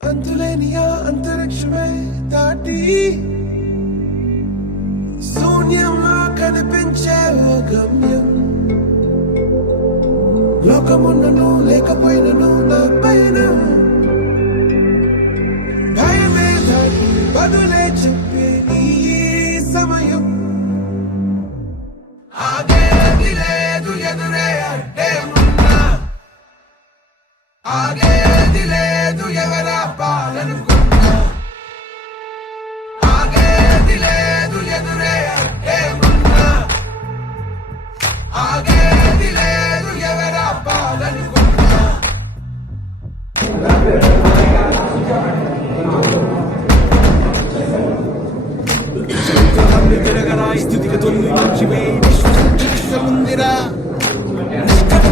అంతులేని అంతరిక్షమే దాటి శూన్యంలో కనిపించే గమ్యం. లోకమున్నను లేకపోయినను నా పైన. భయమే దాటి బదులే చెప్పే నీ సమయం. ఆగేది లేదు ఎదురే అడ్డే ఆగే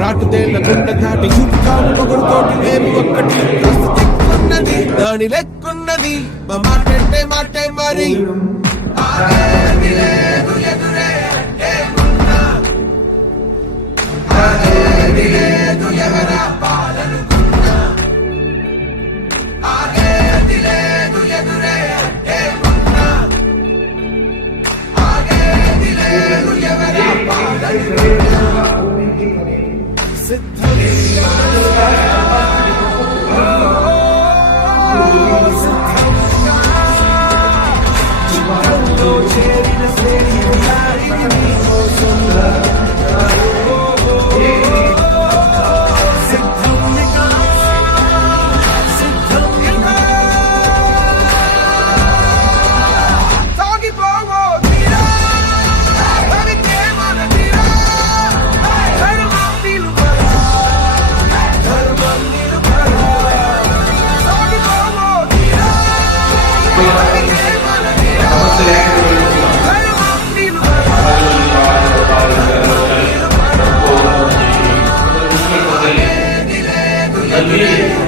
రాటుదేళ్ళ గుండె దాటి చుట్టాలు దాని లెక్కున్నది. మా మాటే మాటే మరి. cette Amen.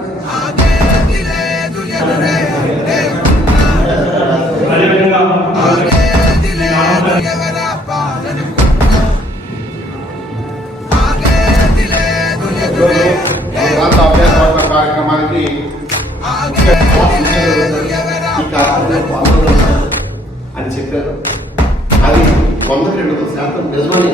కార్యక్రమానికి అని చెప్పారు. అది తొంభై రెండు శాతం నిజమని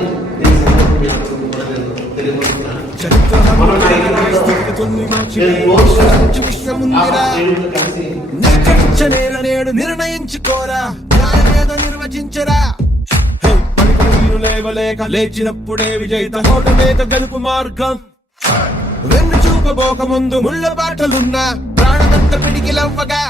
నేడు నిర్ణయించుకోరా. నిర్వచించరా లేవలేక లేచినప్పుడే విజయిత గెలుపు మార్గం. రెండు రూపబోక ముందు ముళ్ళ బాటలున్నా ప్రాణమంత పిడికిలవ్వగా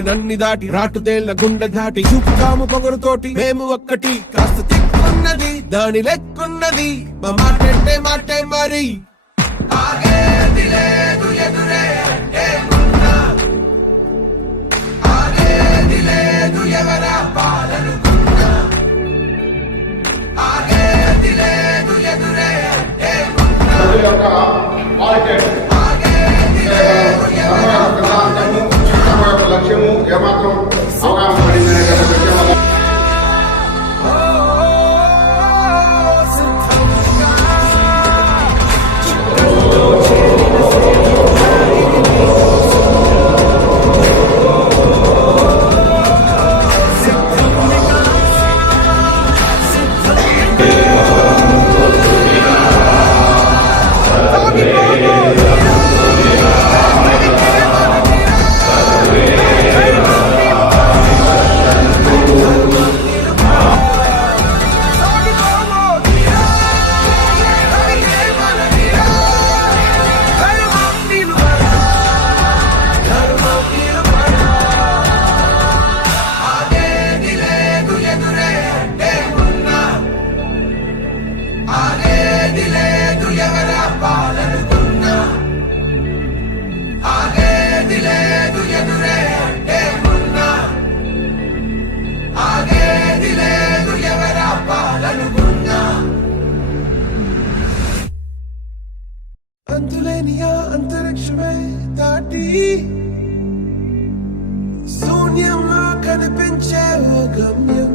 నన్ని దాటి రాటుదేళ్ళ గుండె దాటి చూపుతాము పొగరుతోటి మేము ఒక్కటి. కాస్త తిక్కున్నది దాని లెక్కున్నది. మా మాటంటే మాటే మరి. ఆగేది అంతులేని ఆ అంతరిక్షమే దాటి శూన్యంలో కనిపించే ఓ గమ్యం.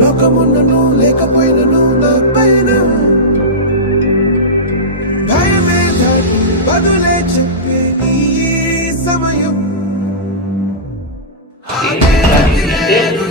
లోకమున్నను లేకపోయినను నా పైన భయమే దాటి బదులే చెప్పే నీ సమయం. ఆగేది